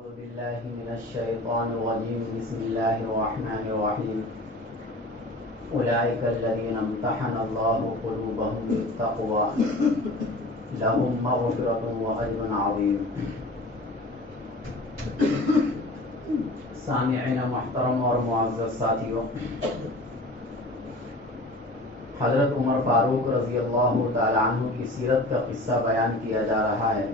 أعوذ بالله من الشيطان الرجيم بسم الله الرحمن الرحيم أولئك الذين امتحن الله قلوبهم بالتقوى لهم مغفرة وأجر عظيم. سامعین محترم اور معزز ساتھیوں، حضرت عمر فاروق رضی اللہ تعالی عنہ کی سیرت کا قصہ بیان کیا جا رہا ہے۔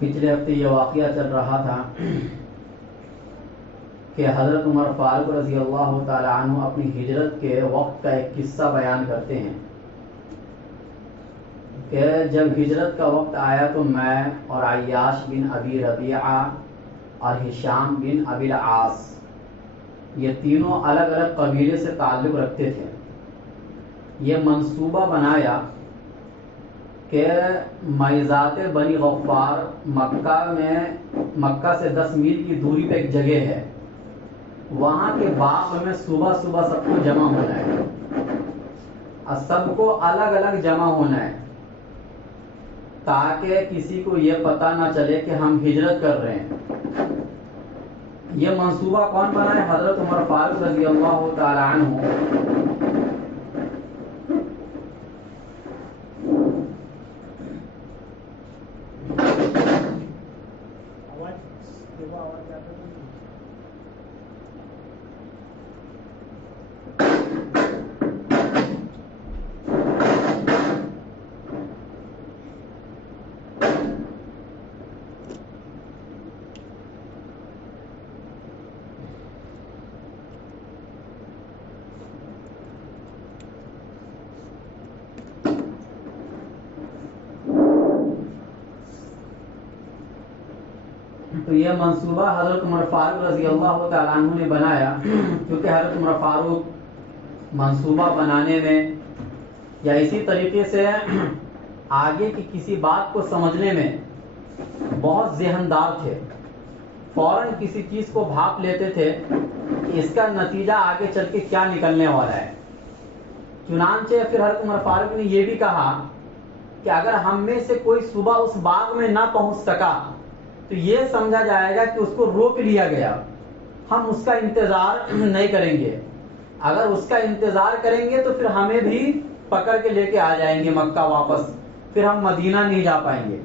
پچھلے ہفتے یہ واقعہ چل رہا تھا کہ حضرت عمر فاروق رضی اللہ تعالی عنہ اپنی ہجرت کے وقت کا ایک قصہ بیان کرتے ہیں کہ جب ہجرت کا وقت آیا تو میں اور عیاش بن ابی ربیعہ اور ہشام بن ابی العاص، یہ تینوں الگ الگ قبیلے سے تعلق رکھتے تھے، یہ منصوبہ بنایا کہ میزات بنی غفار مکہ سے 10 میل کی دوری پہ ایک جگہ ہے، وہاں کے باغ میں صبح صبح سب کو جمع ہونا ہے اور سب کو الگ الگ جمع ہونا ہے تاکہ کسی کو یہ پتہ نہ چلے کہ ہم ہجرت کر رہے ہیں۔ یہ منصوبہ کون بنائے؟ حضرت عمر فاروق رضی اللہ تعالی عنہ۔ تو یہ منصوبہ حضرت عمر فاروق رضی اللہ تعالیٰ عنہ نے بنایا، کیونکہ حضرت عمر فاروق منصوبہ بنانے میں یا اسی طریقے سے آگے کی کسی بات کو سمجھنے میں بہت ذہندار تھے، فوراً کسی چیز کو بھاپ لیتے تھے کہ اس کا نتیجہ آگے چل کے کیا نکلنے والا ہے۔ چنانچہ پھر حضرت عمر فاروق نے یہ بھی کہا کہ اگر ہم میں سے کوئی صبح اس باغ میں نہ پہنچ سکا تو یہ سمجھا جائے گا کہ اس کو روک لیا گیا، ہم اس کا انتظار نہیں کریں گے، اگر اس کا انتظار کریں گے تو پھر ہمیں بھی پکڑ کے لے کے آ جائیں گے مکہ واپس، پھر ہم مدینہ نہیں جا پائیں گے۔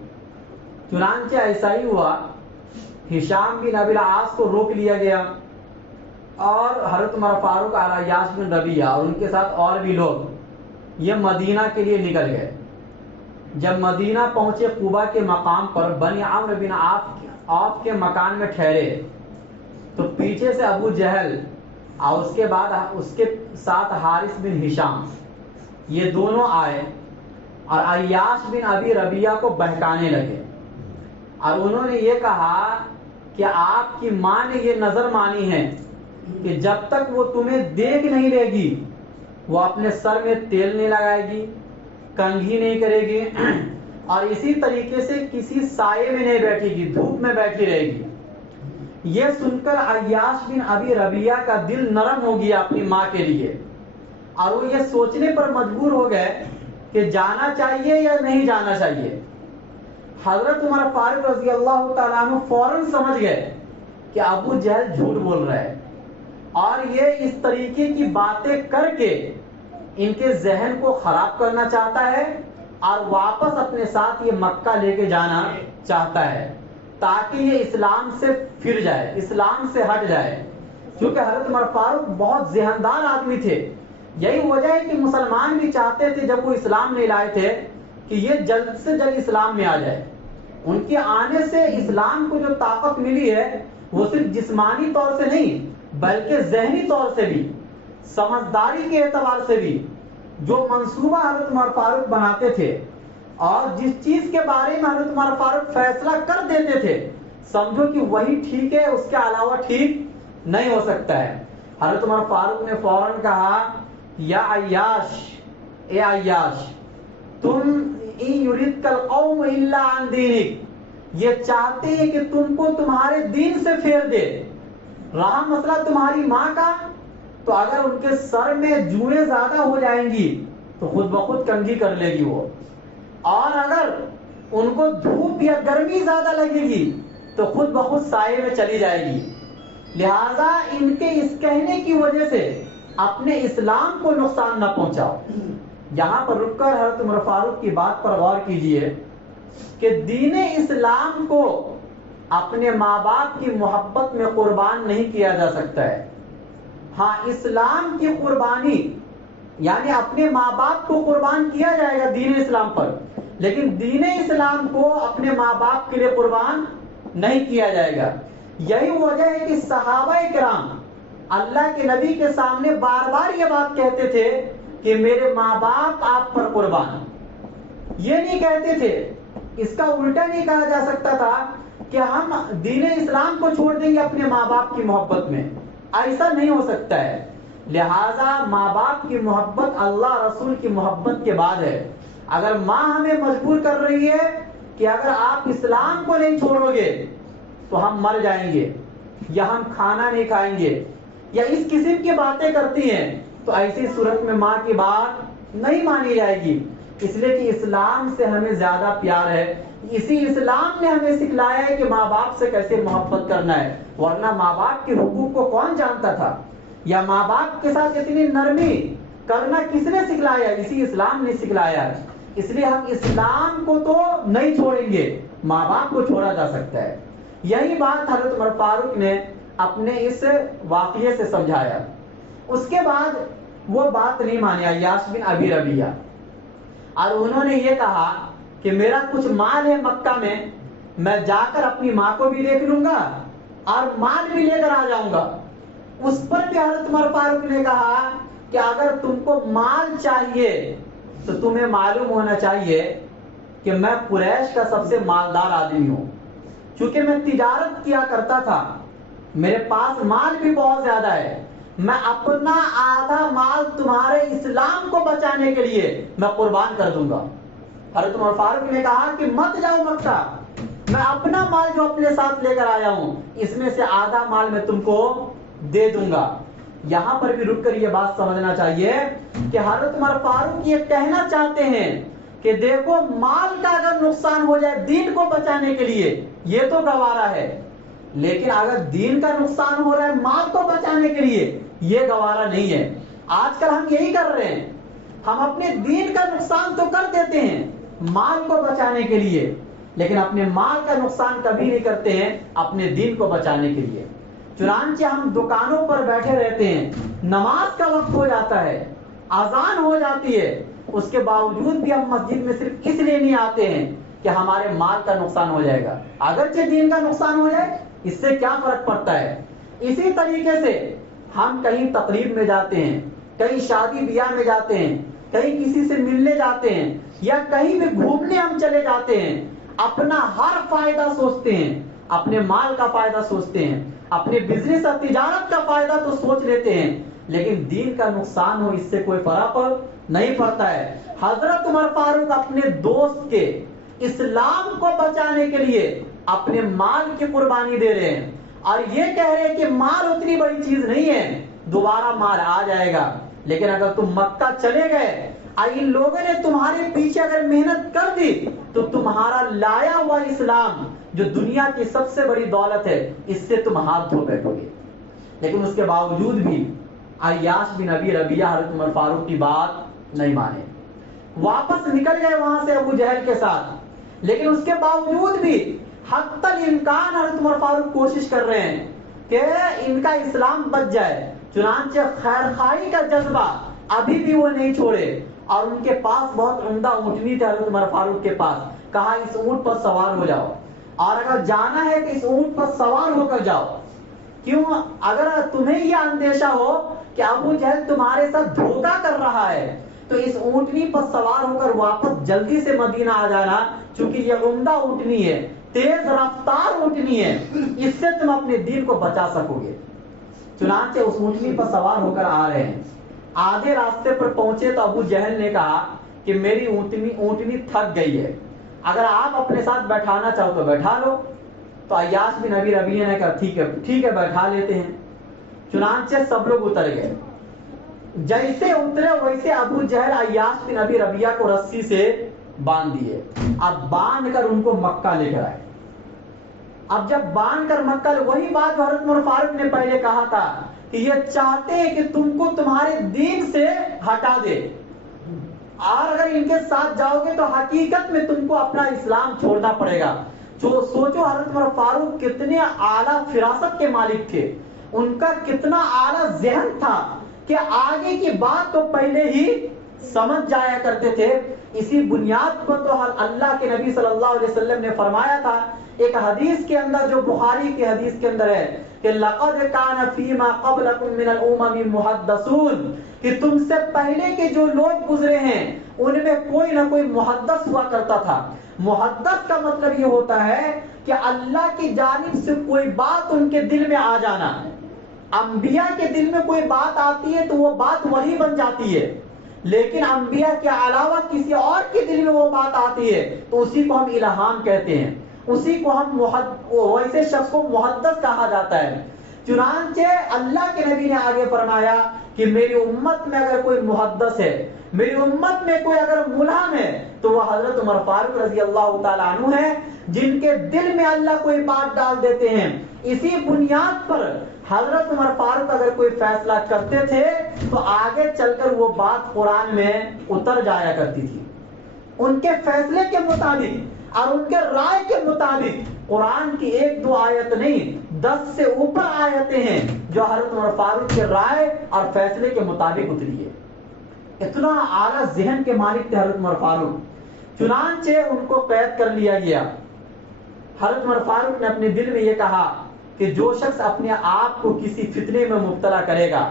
چنانچہ ایسا ہی ہوا، ہشام بن ابی العاص کو روک لیا گیا اور حضرت عمر فاروق اور عیاش بن ربیعہ اور ان کے ساتھ اور بھی لوگ یہ مدینہ کے لیے نکل گئے۔ جب مدینہ پہنچے، قباء کے مقام پر بنی عمرو بن عوف کے مکان میں ٹھہرے تو پیچھے سے ابو جہل اور اس کے بعد اس کے ساتھ حارث بن ہشام، یہ دونوں آئے اور عیاش بن ابی ربیعہ کو بہکانے لگے اور انہوں نے یہ کہا کہ آپ کی ماں نے یہ نظر مانی ہے کہ جب تک وہ تمہیں دیکھ نہیں لے گی وہ اپنے سر میں تیل نہیں لگائے گی، کنگھی نہیں کرے گی اور اسی طریقے سے کسی سائے میں نہیں بیٹھے گی، دھوپ میں بیٹھی رہے گی۔ یہ سن کر عیاش بن ابی ربیعہ کا دل نرم ہو گیا اپنی ماں کے لیے اور وہ یہ سوچنے پر مجبور ہو گئے کہ جانا چاہیے یا نہیں جانا چاہیے۔ حضرت عمر فاروق رضی اللہ تعالیٰ عنہ فوراً سمجھ گئے کہ ابو جہل جھوٹ بول رہا ہے اور یہ اس طریقے کی باتیں کر کے ان کے ذہن کو خراب کرنا چاہتا ہے اور واپس اپنے ساتھ یہ مکہ لے کے جانا چاہتا ہے تاکہ یہ اسلام سے پھر جائے، اسلام سے ہٹ جائے۔ کیونکہ حضرت عمر فاروق بہت ذہندار آدمی تھے، یہی وجہ ہے کہ مسلمان بھی چاہتے تھے جب وہ اسلام نہیں لائے تھے کہ یہ جلد سے جلد اسلام میں آ جائے۔ ان کے آنے سے اسلام کو جو طاقت ملی ہے وہ صرف جسمانی طور سے نہیں بلکہ ذہنی طور سے بھی، سمجھداری کے اعتبار سے بھی۔ جو منصوبہ حضرت عمر فاروق بناتے تھے اور جس چیز کے بارے میں حضرت عمر فاروق فیصلہ کر دیتے تھے، سمجھو کہ وہی ٹھیک ہے، اس کے علاوہ ٹھیک نہیں ہو سکتا ہے۔ حضرت عمر فاروق نے فوراً کہا، یا عیاش، اے عیاش، تم ان یریدک القوم الا عن دینک، یہ چاہتے ہیں کہ تم کو تمہارے دین سے پھیر دے۔ رہا مسئلہ تمہاری ماں کا، تو اگر ان کے سر میں جوئیں زیادہ ہو جائیں گی تو خود بخود کنگھی کر لے گی وہ، اور اگر ان کو دھوپ یا گرمی زیادہ لگے گی تو خود بخود سائے میں چلی جائے گی. لہذا ان کے اس کہنے کی وجہ سے اپنے اسلام کو نقصان نہ پہنچاؤ. یہاں پر رک کر حضرت عمر فاروق کی بات پر غور کیجئے کہ دین اسلام کو اپنے ماں باپ کی محبت میں قربان نہیں کیا جا سکتا ہے. ہاں اسلام کی قربانی یعنی اپنے ماں باپ کو قربان کیا جائے گا دین اسلام پر، لیکن دین اسلام کو اپنے ماں باپ کے لیے قربان نہیں کیا جائے گا. یہی وجہ ہے کہ صحابہ کرام اللہ کے نبی کے سامنے بار بار یہ بات کہتے تھے کہ میرے ماں باپ آپ پر قربان. یہ نہیں کہتے تھے، اس کا الٹا نہیں کہا جا سکتا تھا کہ ہم دین اسلام کو چھوڑ دیں گے اپنے ماں باپ کی محبت میں. ایسا نہیں ہو سکتا ہے. لہذا ماں باپ کی محبت اللہ رسول کی محبت کے بعد ہے. اگر ماں ہمیں مجبور کر رہی ہے کہ اگر آپ اسلام کو نہیں چھوڑو گے تو ہم مر جائیں گے یا ہم کھانا نہیں کھائیں گے یا اس قسم کی باتیں کرتی ہیں، تو ایسی صورت میں ماں کی بات نہیں مانی جائے گی. اس لیے کہ اسلام سے ہمیں زیادہ پیار ہے. اسی اسلام نے ہمیں سکھلایا ہے کہ ماں باپ سے کیسے محبت کرنا ہے، ورنہ ماں باپ کے حقوق کو کون جانتا تھا، یا ماں باپ کے ساتھ اتنی نرمی کرنا کس نے سکھلایا؟ اسی اسلام نے سکھلایا ہے. اس لیے ہم اسلام کو تو نہیں چھوڑیں گے، ماں باپ کو چھوڑا جا سکتا ہے. یہی بات حضرت عمر فاروق نے اپنے اس واقعے سے سمجھایا. اس کے بعد وہ بات نہیں مانی عیاش بن ابی ربیہ، اور انہوں نے یہ کہا کہ میرا کچھ مال ہے مکہ میں جا کر اپنی ماں کو بھی دیکھ لوں گا اور مال بھی لے کر آ جاؤں گا. اس پر بھی حضرت عمر فاروق نے کہا کہ اگر تم کو مال چاہیے تو تمہیں معلوم ہونا چاہیے کہ میں قریش کا سب سے مالدار آدمی ہوں. چونکہ میں تجارت کیا کرتا تھا، میرے پاس مال بھی بہت زیادہ ہے. میں اپنا آدھا مال تمہارے اسلام کو بچانے کے لیے میں قربان کر دوں گا. حضرت عمر فاروق نے کہا کہ مت جاؤ مکہ، میں اپنا مال جو اپنے ساتھ لے کر آیا ہوں اس میں سے آدھا مال میں تم کو دے دوں گا. یہاں پر بھی رک کر یہ بات سمجھنا چاہیے کہ حضرت عمر فاروق یہ کہنا چاہتے ہیں کہ دیکھو مال کا اگر نقصان ہو جائے دین کو بچانے کے لیے یہ تو گوارا ہے، لیکن اگر دین کا نقصان ہو رہا ہے مال کو بچانے کے لیے یہ گوارا نہیں ہے. آج کل ہم یہی کر رہے ہیں، ہم اپنے دین کا نقصان تو کر دیتے ہیں مال کو بچانے کے لیے، لیکن اپنے مال کا نقصان کبھی نہیں کرتے ہیں اپنے دین کو بچانے کے لیے. چنانچہ ہم دکانوں پر بیٹھے رہتے ہیں، نماز کا وقت ہو جاتا ہے، اذان ہو جاتی ہے، اس کے باوجود بھی ہم مسجد میں صرف اس لیے نہیں آتے ہیں کہ ہمارے مال کا نقصان ہو جائے گا. اگرچہ دین کا نقصان ہو جائے اس سے کیا فرق پڑتا ہے. اسی طریقے سے ہم کہیں تقریب میں جاتے ہیں، کہیں شادی بیاہ میں جاتے ہیں، کہیں کسی سے ملنے جاتے ہیں یا کہیں بھی گھومنے ہم چلے جاتے ہیں، اپنا ہر فائدہ سوچتے ہیں، اپنے مال کا فائدہ سوچتے ہیں، اپنے بزنس اور تجارت کا فائدہ تو سوچ لیتے ہیں، لیکن دین کا نقصان ہو اس سے کوئی فرق نہیں پڑتا ہے. حضرت عمر فاروق اپنے دوست کے اسلام کو بچانے کے لیے اپنے مال کی قربانی دے رہے ہیں اور یہ کہہ رہے ہیں کہ مال اتنی بڑی چیز نہیں ہے، دوبارہ مال آ جائے گا. لیکن اگر تم مکہ چلے گئے اور ان لوگوں نے تمہارے پیچھے اگر محنت کر دی تو تمہارا لایا ہوا اسلام جو دنیا کی سب سے بڑی دولت ہے اس سے تم ہاتھ دھو بیٹھو گے. لیکن اس کے باوجود بھی عیاش بن ابی ربیہ حضرت عمر فاروق کی بات نہیں مانے، واپس نکل گئے وہاں سے ابو جہل کے ساتھ. لیکن اس کے باوجود بھی حتی الامکان حضرت عمر فاروق کوشش کر رہے ہیں کہ ان کا اسلام بچ جائے. چنانچہ خیر خواہی کا جذبہ ابھی بھی وہ نہیں چھوڑے اور ان کے پاس بہت عمدہ اونٹنی تھی حضرت عمر فاروق کے پاس. کہا اس اونٹ پر سوار ہو جاؤ اور اگر جانا ہے کہ اس اونٹ پر سوار ہو کر جاؤ. کیوں؟ اگر تمہیں یہ اندیشہ ہو کہ ابو جہل تمہارے ساتھ دھوکہ کر رہا ہے تو اس اونٹنی پر سوار ہو کر واپس جلدی سے مدینہ آ جانا، چونکہ یہ عمدہ اونٹنی ہے، تیز رفتار اونٹنی ہے، اس سے تم اپنے دین کو بچا سکو گے. چنانچہ اس اونٹنی پر سوار ہو کر آ رہے ہیں. آدھے راستے پر پہنچے تو ابو جہل نے کہا کہ میری اونٹنی تھک گئی ہے، اگر آپ اپنے ساتھ بیٹھانا چاہو تو بیٹھا لو. تو عیاش بن ابی ربیہ نے کہا ٹھیک ہے بیٹھا لیتے ہیں. چنانچہ سب لوگ اتر گئے. جیسے اترے ویسے ابو جہل عیاش بن ابی ربیہ کو رسی سے باندھ دیے. اب باندھ کر ان کو مکہ لے کر آئے. اب جب باندھ کر مکہ وہی بات حضرت عمر فاروق نے پہلے کہا تھا کہ یہ چاہتے ہیں کہ تم کو تمہارے دین سے ہٹا دے, اور اگر ان کے ساتھ جاؤ گے تو حقیقت میں تم کو اپنا اسلام چھوڑنا پڑے گا. سوچو حضرت عمر فاروق کتنے اعلیٰ فراست کے مالک تھے, ان کا کتنا اعلیٰ ذہن تھا کہ آگے کی بات تو پہلے ہی سمجھ جایا کرتے تھے. اسی بنیاد پر تو اللہ کے نبی صلی اللہ علیہ وسلم نے فرمایا تھا ایک حدیث کے اندر, جو بخاری کی حدیث کے اندر ہے, کہ لقد کان فیما قبلکم من الامم محدثون, کہ تم سے پہلے کے جو لوگ گزرے ہیں ان میں کوئی نہ کوئی محدث ہوا کرتا تھا. محدث کا مطلب یہ ہوتا ہے کہ اللہ کی جانب سے کوئی بات ان کے دل میں آ جانا. انبیاء کے دل میں کوئی بات آتی ہے تو وہ بات وہی بن جاتی ہے, لیکن انبیاء کے علاوہ کسی اور کے دل میں وہ بات آتی ہے تو اسی کو ہم الہام کہتے ہیں, اسی کو ہم ویسے شخص کو محدث کہا جاتا ہے. چنانچہ اللہ کے نبی نے آگے فرمایا کہ میری امت میں اگر کوئی محدث ہے, میری امت میں کوئی اگر ملہم ہے تو وہ حضرت عمر فاروق رضی اللہ تعالیٰ عنہ ہے, جن کے دل میں اللہ کوئی بات ڈال دیتے ہیں. اسی بنیاد پر حضرت عمر فاروق اگر کوئی فیصلہ کرتے تھے تو آگے چل کر وہ بات قرآن میں اتر جایا کرتی تھی. ان کے فیصلے کے مطابق اور ان کے رائے کے مطابق قرآن کی 1-2 آیت نہیں 10 سے اوپر آیتیں ہیں جو حضرت عمر فاروق کے رائے اور فیصلے کے مطابق اتری ہے. اتنا اعلیٰ ذہن کے مالک تھے حضرت عمر فاروق. چنانچہ ان کو قید کر لیا گیا. حضرت عمر فاروق نے اپنے دل میں یہ کہا کہ جو شخص اپنے آپ کو کسی فتنے میں مبتلا کرے گا,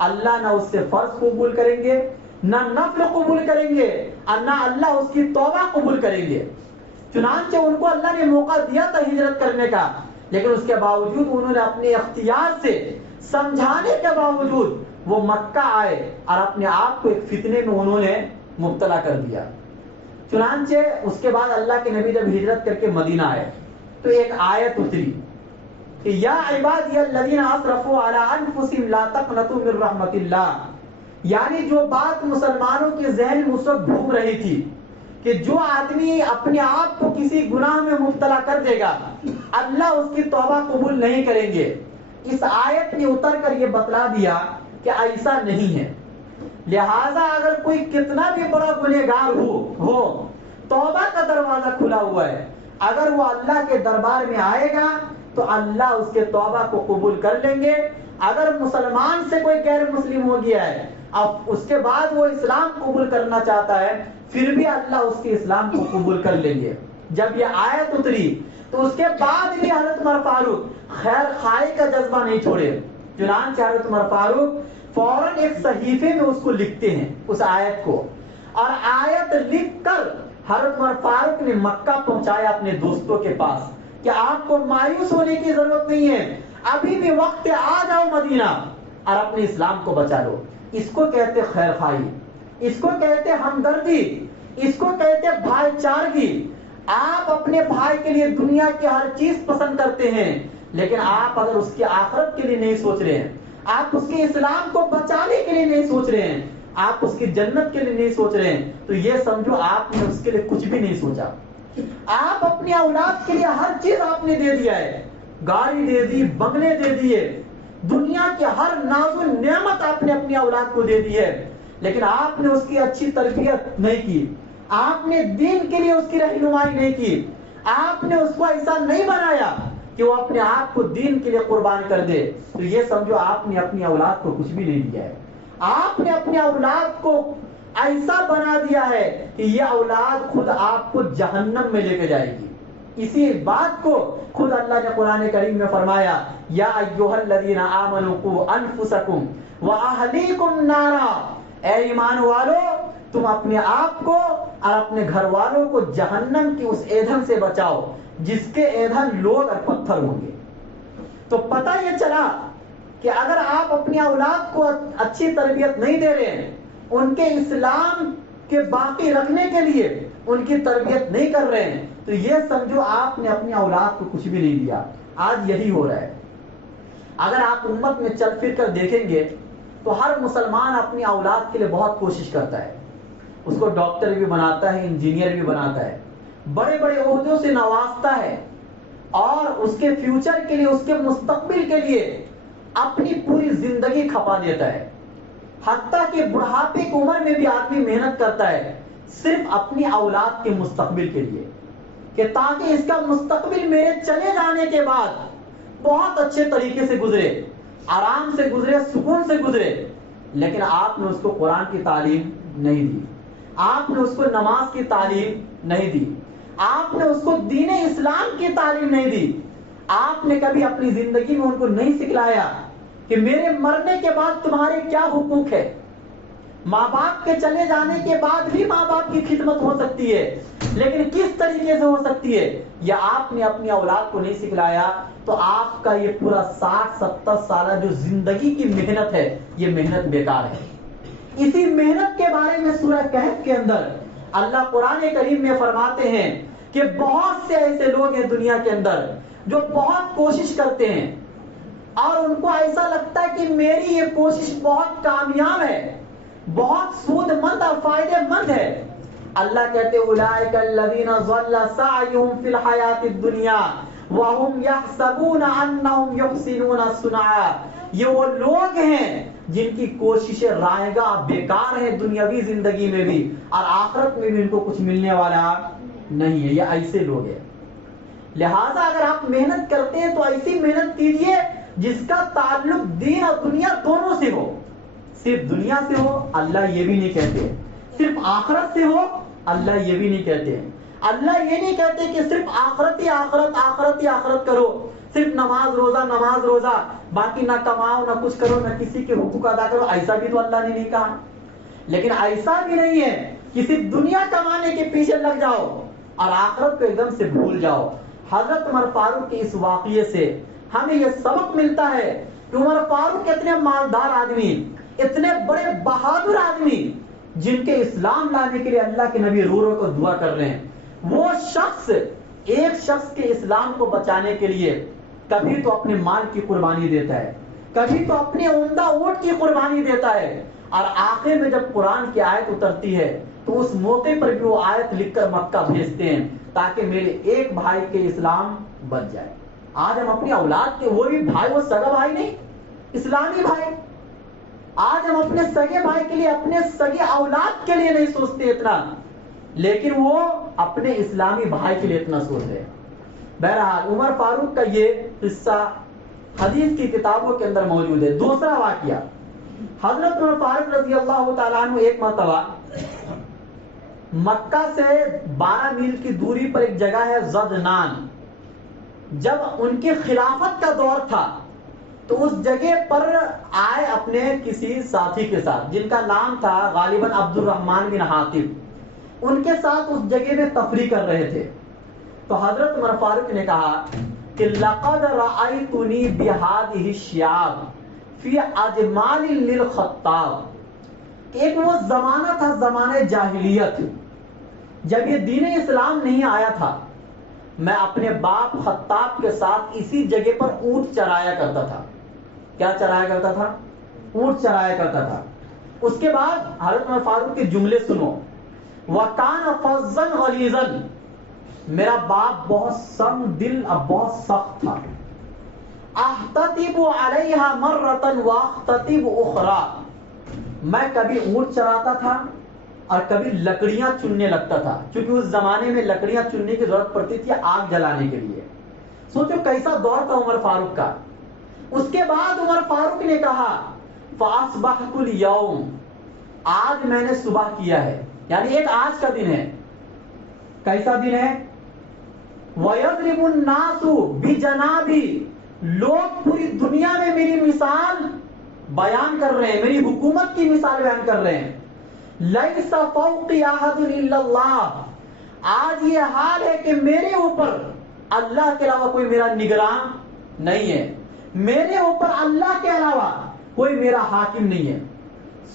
اللہ نہ اس سے فرض قبول کریں گے, نہ نفل قبول کریں گے, اور نہ اللہ اس کی توبہ قبول کریں گے. چنانچہ ان کو اللہ نے موقع دیا تھا ہجرت کرنے کا, لیکن اس کے باوجود انہوں نے اپنے اختیار سے سمجھانے کے باوجود وہ مکہ آئے اور اپنے آپ کو ایک فتنے میں انہوں نے مبتلا کر دیا. چنانچہ اس کے بعد اللہ کے نبی جب ہجرت کر کے مدینہ آئے تو ایک آیت اتری کہ یا عبادی الذین اسرفوا علی انفسہم لا تقنطوا من رحمت اللہ. یعنی جو بات مسلمانوں کے ذہن میں اس وقت گھوم رہی تھی کہ جو آدمی اپنے آپ کو کسی گناہ میں مبتلا کر دے گا اللہ اس کی توبہ قبول نہیں کریں گے, اس آیت نے اتر کر یہ بتلا دیا کہ ایسا نہیں ہے. لہذا اگر کوئی کتنا بھی بڑا گنہگار ہو توبہ کا دروازہ کھلا ہوا ہے, اگر وہ اللہ کے دربار میں آئے گا تو اللہ اس کے توبہ کو قبول کر لیں گے. اگر مسلمان سے کوئی غیر مسلم ہو گیا ہے اب اس کے بعد وہ اسلام قبول کرنا چاہتا ہے پھر بھی اللہ اس کے اسلام کو قبول کر لیں گے. جب یہ آیت اتری تو اس کے بعد بھی حضرت عمر فاروق خیر خواہی کا جذبہ نہیں چھوڑے. چنانچہ حضرت عمر فاروق فوراً ایک صحیفے میں اس کو لکھتے ہیں اس آیت کو, اور آیت لکھ کر حضرت عمر فاروق نے مکہ پہنچایا اپنے دوستوں کے پاس کہ آپ کو مایوس ہونے کی ضرورت نہیں ہے, ابھی بھی وقت ہے, آ جاؤ مدینہ اور اپنے اسلام کو بچا لو. اس کو کہتے خیر خواہی, اس کو کہتے ہمدردی, اس کو کہتے بھائی چارگی. آپ اپنے بھائی کے لیے دنیا کی ہر چیز پسند کرتے ہیں, لیکن آپ اگر اس کی آخرت کے لیے نہیں سوچ رہے ہیں, آپ اس کے اسلام کو بچانے کے لیے نہیں سوچ رہے ہیں, آپ اس کی جنت کے لیے نہیں سوچ رہے ہیں, تو یہ سمجھو آپ نے اس کے لیے کچھ بھی نہیں سوچا. آپ اپنی اولاد کے لیے ہر چیز آپ نے دے دیا ہے, گاڑی دے دی, بنگلے دے دیے, دنیا کی ہر ناز و نعمت آپ نے اپنی اولاد کو دے دی ہے, لیکن آپ نے اس کی اچھی تربیت نہیں کی, آپ نے دین کے لیے اس کی رہنمائی نہیں کی, آپ نے اس کو ایسا نہیں بنایا کہ وہ اپنے آپ کو دین کے لیے قربان کر دے. تو یہ سمجھو آپ نے اپنی اولاد کو کچھ بھی نہیں دیا ہے. آپ نے اپنے اولاد کو ایسا بنا دیا ہے کہ یہ اولاد خود آپ کو جہنم میں لے کے جائے گی. اسی بات کو خود اللہ نے قرآن کریم میں فرمایا یا ایھا الذین آمنوا قوا انفسکم واہلیکم نارا, اے ایمان والو تم اپنے آپ کو اور اپنے گھر والوں کو جہنم کی اس ایندھن سے بچاؤ جس کے ایندھن لوگ اور پتھر ہوں گے. تو پتہ یہ چلا کہ اگر آپ اپنی اولاد کو اچھی تربیت نہیں دے رہے ہیں, ان کے اسلام کے باقی رکھنے کے لیے ان کی تربیت نہیں کر رہے ہیں, تو یہ سمجھو آپ نے اپنی اولاد کو کچھ بھی نہیں دیا. آج یہی ہو رہا ہے. اگر آپ امت میں چل پھر کر دیکھیں گے تو ہر مسلمان اپنی اولاد کے لیے بہت کوشش کرتا ہے, اس کو ڈاکٹر بھی بناتا ہے، انجینئر بھی بناتا ہے، بڑے بڑے عہدوں سے نوازتا ہے، اور اس کے فیوچر کے لیے، اس کے مستقبل کے لیے اپنی پوری زندگی کھپا دیتا ہے. حتیٰ کہ بڑھاپے کی عمر میں بھی آدمی محنت کرتا ہے صرف اپنی اولاد کے مستقبل کے لیے، کہ تاکہ اس کا مستقبل میرے چلے جانے کے بعد بہت اچھے طریقے سے گزرے، آرام سے گزرے، سکون سے گزرے. لیکن آپ نے اس کو قرآن کی تعلیم نہیں دی، آپ نے اس کو نماز کی تعلیم نہیں دی، آپ نے اس کو دین اسلام کی تعلیم نہیں دی. آپ نے کبھی اپنی زندگی میں ان کو نہیں سکھلایا کہ میرے مرنے کے بعد تمہارے کیا حقوق ہے. ماں باپ کے چلے جانے کے بعد بھی ماں باپ کی خدمت ہو سکتی ہے، لیکن کس طریقے سے ہو سکتی ہے یہ آپ نے اپنی اولاد کو نہیں سکھلایا. تو آپ کا یہ پورا 60-70 سالہ جو زندگی کی محنت ہے، یہ محنت بیکار ہے. اسی محنت کے بارے میں سورہ کہف کے اندر اللہ قرآن کریم میں فرماتے ہیں کہ بہت سے ایسے لوگ ہیں دنیا کے اندر جو بہت کوشش کرتے ہیں، اور ان کو ایسا لگتا ہے کہ میری یہ کوشش بہت کامیاب ہے، بہت سود مند اور فائدے مند ہے. اللہ کہتے اولئک الذین ضل سعیہم فی الحیاۃ الدنیا وہم یحسبون انہم یحسنون صنعا. یہ وہ لوگ ہیں جن کی کوششیں رائگاں بیکار ہیں دنیاوی زندگی میں بھی، اور آخرت میں بھی ان کو کچھ ملنے والا نہیں ہے. یہ ایسے لوگ ہیں. لہذا اگر آپ محنت کرتے ہیں تو ایسی محنت کیجئے جس کا تعلق دین اور دنیا دونوں سے ہو. صرف دنیا سے ہو اللہ یہ بھی نہیں کہتے، صرف آخرت سے ہو اللہ یہ بھی نہیں کہتے. اللہ یہ نہیں کہتے کہ صرف آخرت ہی آخرت، آخرت ہی آخرت کرو، صرف نماز روزہ نماز روزہ، باقی نہ کماؤ نہ کچھ کرو نہ کسی کے حقوق ادا کرو. ایسا بھی تو اللہ نے نہیں کہا. لیکن ایسا بھی نہیں ہے کہ صرف دنیا کمانے کے پیچھے لگ جاؤ اور آخرت کو ایک دم سے بھول جاؤ. حضرت عمر فاروق کے اس واقعے سے ہمیں یہ سبق ملتا ہے کہ عمر فاروق اتنے مالدار آدمی، اتنے بڑے بہادر آدمی، جن کے اسلام لانے کے لیے اللہ کے نبی رو رو کو دعا کر رہے ہیں، وہ شخص ایک شخص کے اسلام کو بچانے کے لیے کبھی تو اپنے مال کی قربانی دیتا ہے، کبھی تو اپنے عمدہ اونٹ کی قربانی دیتا ہے، اور آخر میں جب قرآن کی آیت اترتی ہے تو اس موقع پر بھی وہ آیت لکھ کر مکہ بھیجتے ہیں تاکہ میرے ایک بھائی کے اسلام بچ جائے. آج ہم اپنی اولاد کے، وہ بھی بھائی، وہ سگا بھائی نہیں، اسلامی بھائی، آج ہم اپنے سگے بھائی کے لیے، اپنے سگے اولاد کے لیے نہیں سوچتے اتنا، لیکن وہ اپنے اسلامی بھائی کے لیے اتنا سوچتے ہیں. بہرحال عمر فاروق کا یہ قصہ حدیث کی کتابوں کے اندر موجود ہے. دوسرا واقعہ، حضرت عمر فاروق رضی اللہ تعالیٰ عنہ ایک مرتبہ مکہ سے 12 میل کی دوری پر ایک جگہ ہے زدنان، جب ان کی خلافت کا دور تھا تو اس جگہ پر آئے اپنے کسی ساتھی کے ساتھ جن کا نام تھا غالباً عبد الرحمن بن حاتب. ان کے ساتھ اس جگہ میں تفریح کر رہے تھے. تو حضرت عمر فاروق نے کہا کہ لقد رأیتنی بہذہ الشیاب فی اجمال للخطاب. ایک وہ زمانہ تھا، زمانہ جاہلیت، جب یہ دین اسلام نہیں آیا تھا، میں اپنے باپ خطاب کے ساتھ اسی جگہ پر اونٹ چرایا کرتا تھا. کیا چرایا کرتا تھا؟ اونٹ چرایا کرتا تھا. اس کے بعد حضرت عمر فاروق کے جملے سنو. وَكَانَ فَظًّا غَلِيظًا، میرا باپ بہت سنگ دل اور بہت سخت تھا. احتطب علیہا مرۃ واختطب اخرى، میں کبھی اونٹ چراتا تھا اور کبھی لکڑیاں چننے لگتا تھا، کیونکہ اس زمانے میں لکڑیاں چننے کی ضرورت پڑتی تھی آگ جلانے کے لیے. سوچو کیسا دور تھا عمر فاروق کا. اس کے بعد عمر فاروق نے کہا فاصبحت اليوم، آج میں نے صبح کیا ہے، یعنی ایک آج کا دن ہے. کیسا دن ہے؟ وَيَضْرِبُ النَّاسُ بِجَنَابِي، لوگ پوری دنیا میں میری مثال بیان کر رہے ہیں، میری حکومت کی مثال بیان کر رہے ہیں. لَيْسَ فَوْقِي أَحَدٌ إِلَّا اللَّهُ، آج یہ حال ہے کہ میرے اوپر اللہ کے علاوہ کوئی میرا نگراں نہیں ہے، میرے اوپر اللہ کے علاوہ کوئی میرا حاکم نہیں ہے.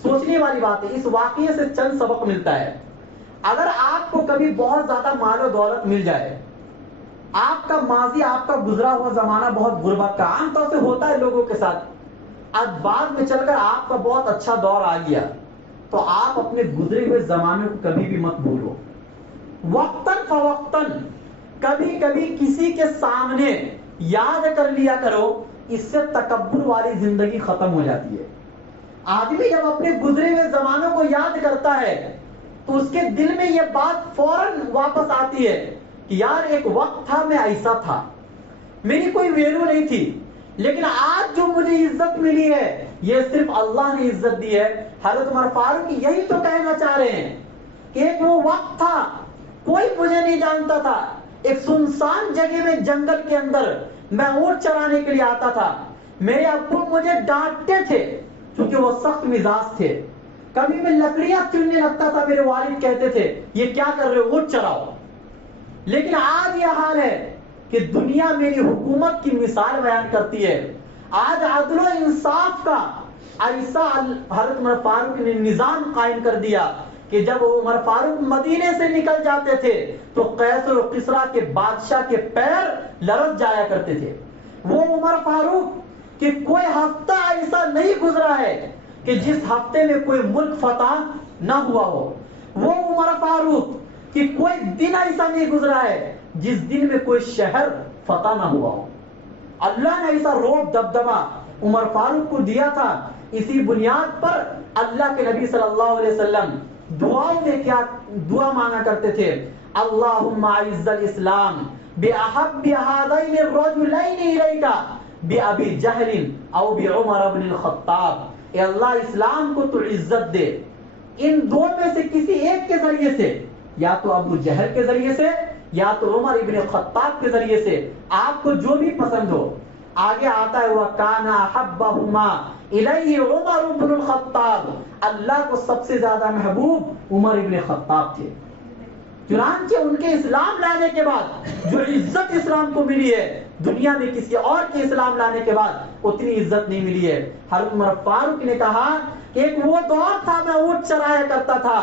سوچنے والی بات ہے. اس واقعے سے چند سبق ملتا ہے. اگر آپ کو کبھی بہت زیادہ مال و دولت مل جائے، آپ کا ماضی، آپ کا گزرا ہوا زمانہ بہت غربت کا، عام طور سے ہوتا ہے لوگوں کے ساتھ، آج بعد میں چل کر آپ کا بہت اچھا دور آ گیا، تو آپ اپنے گزرے ہوئے زمانے کو کبھی بھی مت بھولو. وقتاً فوقتاً کبھی کبھی کسی کے سامنے یاد کر لیا کرو, اس سے تکبر والی زندگی ختم ہو جاتی ہے. آدمی جب اپنے گزرے ہوئے زمانوں کو یاد کرتا ہے تو اس کے دل میں یہ بات فوراً واپس آتی ہے کہ یار ایک وقت تھا میں ایسا تھا, میری کوئی ویلو نہیں تھی, لیکن آج جو مجھے عزت ملی ہے یہ صرف اللہ نے عزت دی ہے. حضرت عمر فاروق یہی تو کہنا چاہ رہے ہیں کہ ایک وہ وقت تھا, کوئی مجھے نہیں جانتا تھا, ایک سنسان جگہ میں جنگل کے اندر میں اونٹ چرانے کے لیے آتا تھا, میرے ابو مجھے ڈانٹتے تھے کیونکہ وہ سخت مزاج تھے. کبھی میں لکڑیاں چننے لگتا تھا, میرے والد کہتے تھے یہ کیا کر رہے ہو, اونٹ چراؤ. لیکن آج یہ حال ہے کہ دنیا میری حکومت کی مثال بیان کرتی ہے. آج عدل و انصاف کا ایسا حضرت عمر فاروق نے نظام قائم کر دیا کہ جب عمر فاروق مدینے سے نکل جاتے تھے تو قیصر و کسریٰ کے بادشاہ کے پیر لرز جایا کرتے تھے. وہ عمر فاروق کہ کوئی ہفتہ ایسا نہیں گزرا ہے کہ جس ہفتے میں کوئی ملک فتح نہ ہوا ہو. وہ عمر فاروق کہ کوئی دن ایسا نہیں گزرا ہے جس دن میں کوئی شہر فتح نہ ہوا ہو. اللہ نے ایسا روب دبدبا عمر فاروق کو دیا تھا. اسی بنیاد پر اللہ کے نبی صلی اللہ علیہ وسلم دعاؤں میں کیا دعا مانگا کرتے تھے, اللہم اعز الاسلام باحب هذین الرجلین الیک بابی جہل او بعمر بن الخطاب. اے اللہ اسلام کو تو عزت دے ان دو میں سے کسی ایک کے ذریعے سے, یا تو ابو جہل کے ذریعے سے یا تو عمر ابن خطاب کے ذریعے سے, آپ کو جو بھی پسند ہو. آگے آتا ہے وَكَانَ أَحَبَّهُمَا إِلَيْهِ عُمَرُ بْنُ الْخَطَّابِ, اللہ کو سب سے زیادہ محبوب عمر ابن خطاب تھے. چنانچہ ان کے اسلام لانے کے بعد جو عزت اسلام کو ملی ہے دنیا میں کسی اور کے اسلام لانے کے بعد اتنی عزت نہیں ملی ہے. حضرت عمر فاروق نے کہا کہ ایک وہ دور تھا میں اونٹ چرایا کرتا تھا,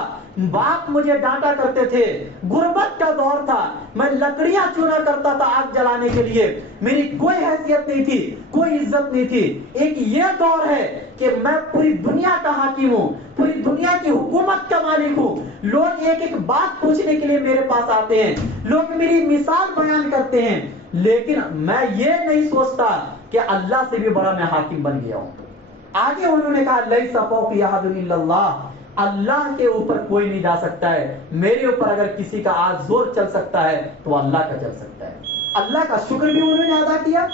باپ مجھے ڈانٹا کرتے تھے, غربت کا دور تھا, میں لکڑیاں چنا کرتا تھا آگ جلانے کے لیے, میری کوئی حیثیت نہیں تھی, کوئی عزت نہیں تھی. ایک یہ دور ہے کہ میں پوری دنیا کا حاکم ہوں, پوری دنیا کی حکومت کا مالک ہوں. لوگ ایک ایک بات پوچھنے کے لیے میرے پاس آتے ہیں, لوگ میری مثال بیان کرتے ہیں, لیکن میں یہ نہیں سوچتا کہ اللہ سے بھی بڑا میں حاکم بن گیا ہوں. آگے انہوں نے کہا لیس فوقی احد الا اللہ, اللہ کے اوپر کوئی نہیں جا سکتا ہے, میرے اوپر اگر کسی کا آج زور چل سکتا ہے تو اللہ کا چل سکتا ہے. اللہ کا شکر بھی انہوں نے ادا کیا.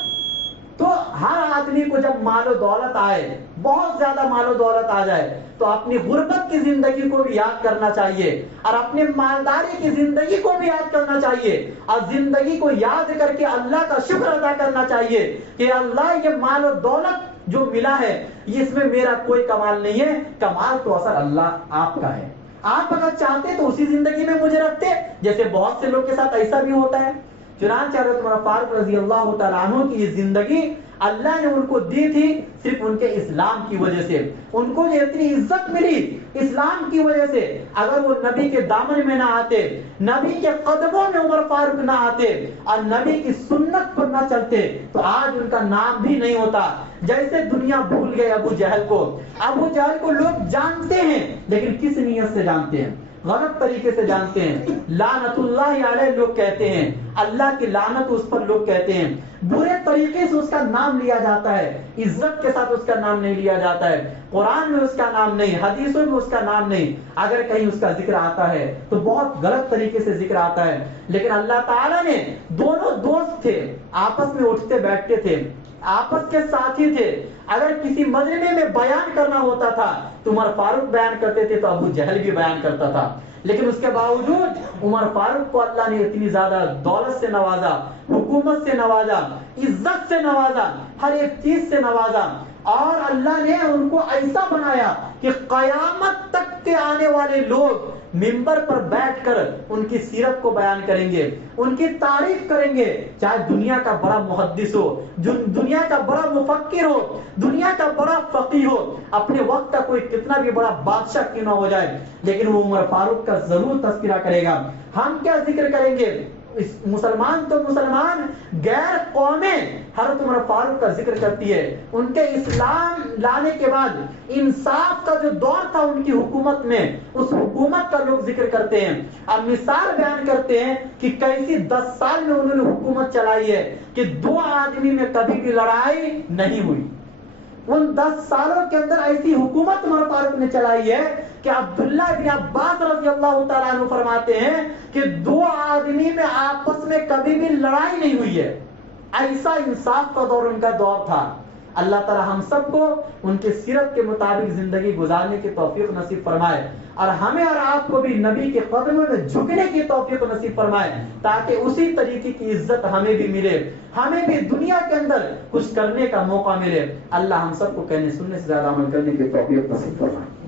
تو ہر آدمی کو جب مال و دولت آئے, بہت زیادہ مال و دولت آ جائے, تو اپنی غربت کی زندگی کو بھی یاد کرنا چاہیے اور اپنے مالداری کی زندگی کو بھی یاد کرنا چاہیے, اور زندگی کو یاد کر کے اللہ کا شکر ادا کرنا چاہیے کہ اللہ یہ مال و دولت جو ملا ہے اس میں میرا کوئی کمال نہیں ہے, کمال تو اثر اللہ آپ کا ہے. آپ اگر چاہتے تو اسی زندگی میں مجھے رکھتے, جیسے بہت سے لوگ کے ساتھ ایسا بھی ہوتا ہے. چنانچہ حضرت عمر فاروق رضی اللہ تعالیٰ عنہ کی یہ زندگی اللہ نے ان کو دی تھی صرف ان کے اسلام کی وجہ سے. ان کو جو اتنی عزت ملی اسلام کی وجہ سے, اگر وہ نبی کے دامن میں نہ آتے, نبی کے قدموں میں عمر فاروق نہ آتے اور نبی کی سنت پر نہ چلتے تو آج ان کا نام بھی نہیں ہوتا. جیسے دنیا بھول گئے ابو جہل کو. ابو جہل کو لوگ جانتے ہیں لیکن کس نیت سے جانتے ہیں, غلط طریقے سے جانتے ہیں. لعنت اللہ علیہ لوگ کہتے ہیں, اللہ کی لعنت اس پر لوگ کہتے ہیں. برے طریقے سے اس کا نام لیا جاتا ہے, عزت کے ساتھ اس کا نام نہیں لیا جاتا ہے. قرآن میں اس کا نام نہیں, حدیثوں میں اس کا نام نہیں. اگر کہیں اس کا ذکر آتا ہے تو بہت غلط طریقے سے ذکر آتا ہے. لیکن اللہ تعالیٰ نے, دونوں دوست تھے, آپس میں اٹھتے بیٹھتے تھے, آپس کے ساتھی تھے. اگر کسی مجمع میں بیان کرنا ہوتا تھا تو عمر فاروق بیان کرتے تھے تو ابو جہل بھی بیان کرتا تھا. لیکن اس کے باوجود عمر فاروق کو اللہ نے اتنی زیادہ دولت سے نوازا, حکومت سے نوازا, عزت سے نوازا, ہر ایک چیز سے نوازا, اور اللہ نے ان کو ایسا بنایا کہ قیامت تک کے آنے والے لوگ منبر پر بیٹھ کر ان کی سیرت کو بیان کریں گے, ان کی تعریف کریں گے. چاہے دنیا کا بڑا محدث ہو, دنیا کا بڑا مفکر ہو, دنیا کا بڑا فقیہ ہو, اپنے وقت کا کوئی کتنا بھی بڑا بادشاہ کیوں نہ ہو جائے, لیکن وہ عمر فاروق کا ضرور تذکرہ کرے گا. ہم کیا ذکر کریں گے, مسلمان تو مسلمان، غیر قومیں حضرت عمر فاروق کا ذکر کرتی ہے. ان کے اسلام لانے کے بعد انصاف کا جو دور تھا ان کی حکومت میں، اس حکومت کا لوگ ذکر کرتے ہیں. اب مثال بیان کرتے ہیں کہ کیسی 10 سال میں انہوں نے حکومت چلائی ہے کہ 2 آدمی میں کبھی بھی لڑائی نہیں ہوئی. ان 10 سالوں کے اندر ایسی حکومت عمر فاروق نے چلائی ہے کہ عبداللہ بن عباس رضی اللہ تعالیٰ عنہ فرماتے ہیں کہ 2 آدمی میں آپس میں کبھی بھی لڑائی نہیں ہوئی ہے. ایسا انصاف کا دور ان کا دور تھا. اللہ تعالیٰ ہم سب کو ان کی سیرت کے مطابق زندگی گزارنے کی توفیق نصیب فرمائے، اور ہمیں اور آپ کو بھی نبی کے قدموں میں جھکنے کی توفیق نصیب فرمائے، تاکہ اسی طریقے کی عزت ہمیں بھی ملے، ہمیں بھی دنیا کے اندر کچھ کرنے کا موقع ملے. اللہ ہم سب کو کہنے سننے سے زیادہ عمل کرنے کی توفیق نصیب فرمائے.